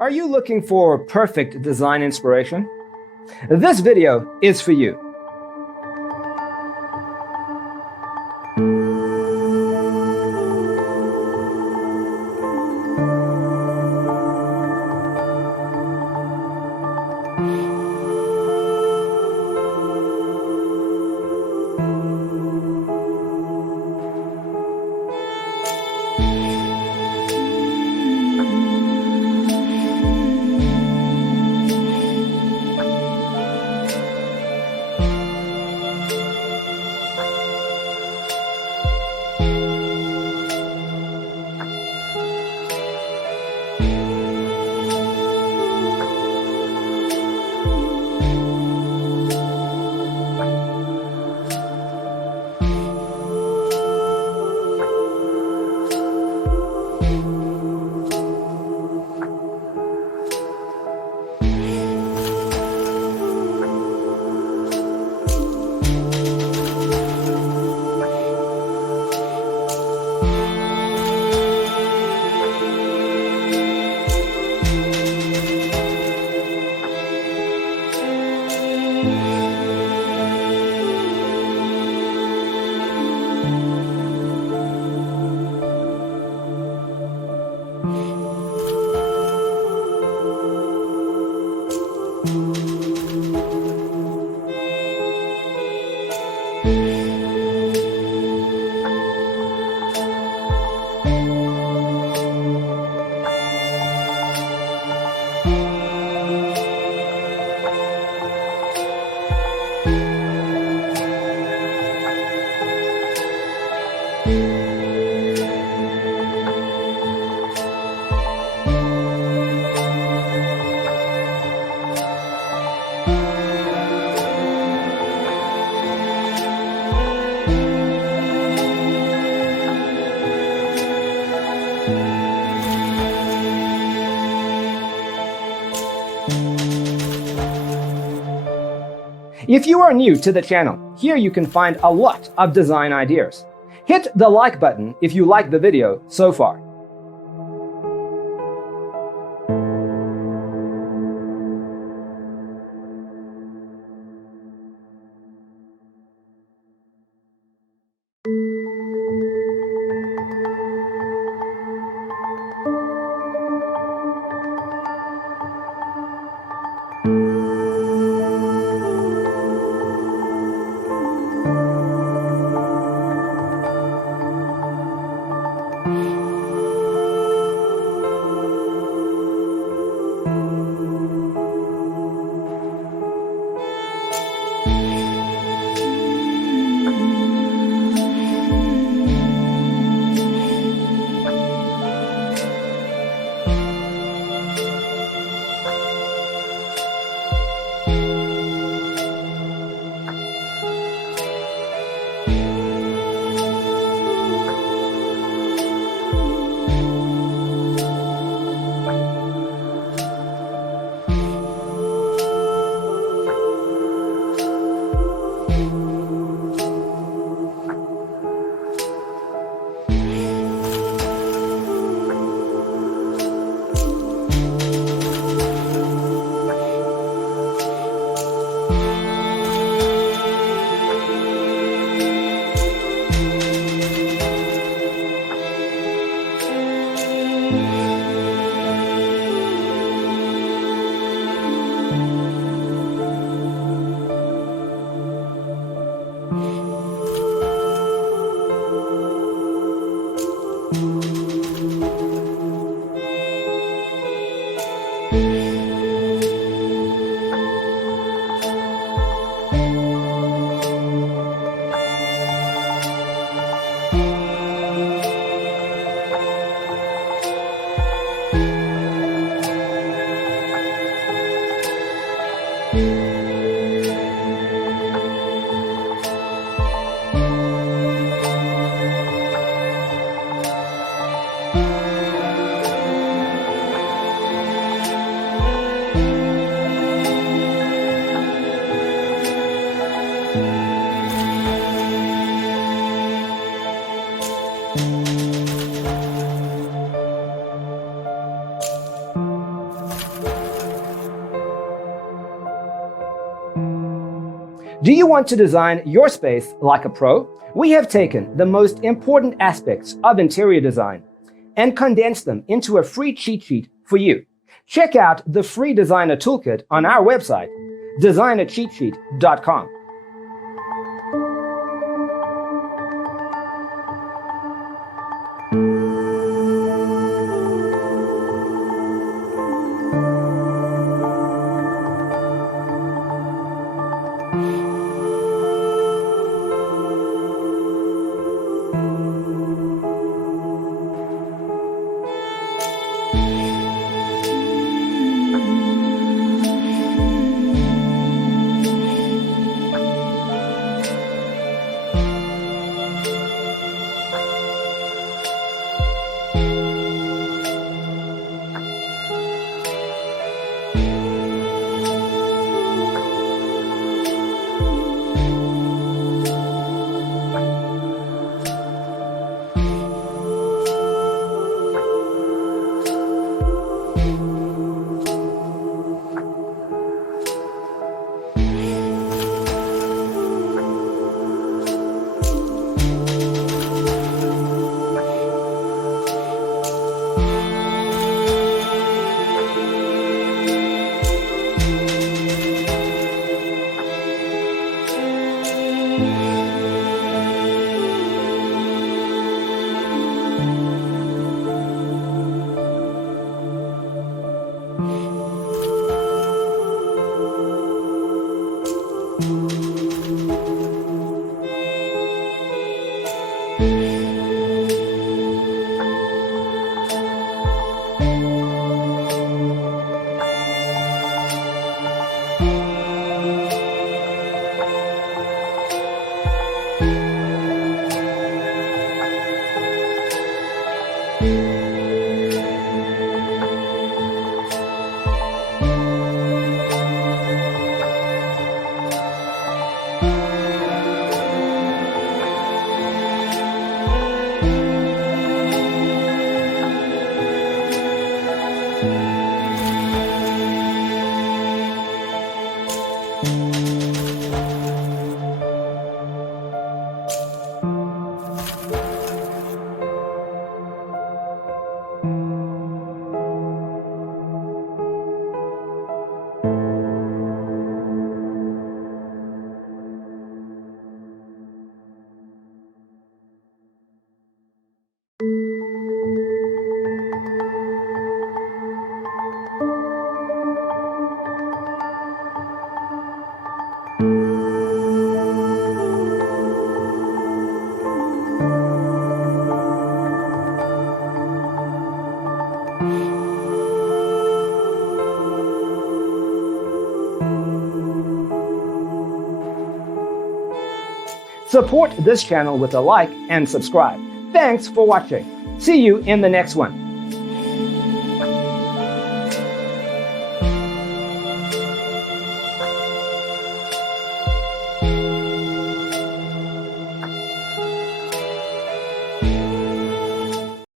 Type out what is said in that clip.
Are you looking for perfect design inspiration? This video is for you. If you are new to the channel, here you can find a lot of design ideas. Hit the like button if you like the video so far. Do you want to design your space like a pro? We have taken the most important aspects of interior design and condensed them into a free cheat sheet for you. Check out the free designer toolkit on our website, designercheatsheet.com. Support this channel with a like and subscribe. Thanks for watching. See you in the next one.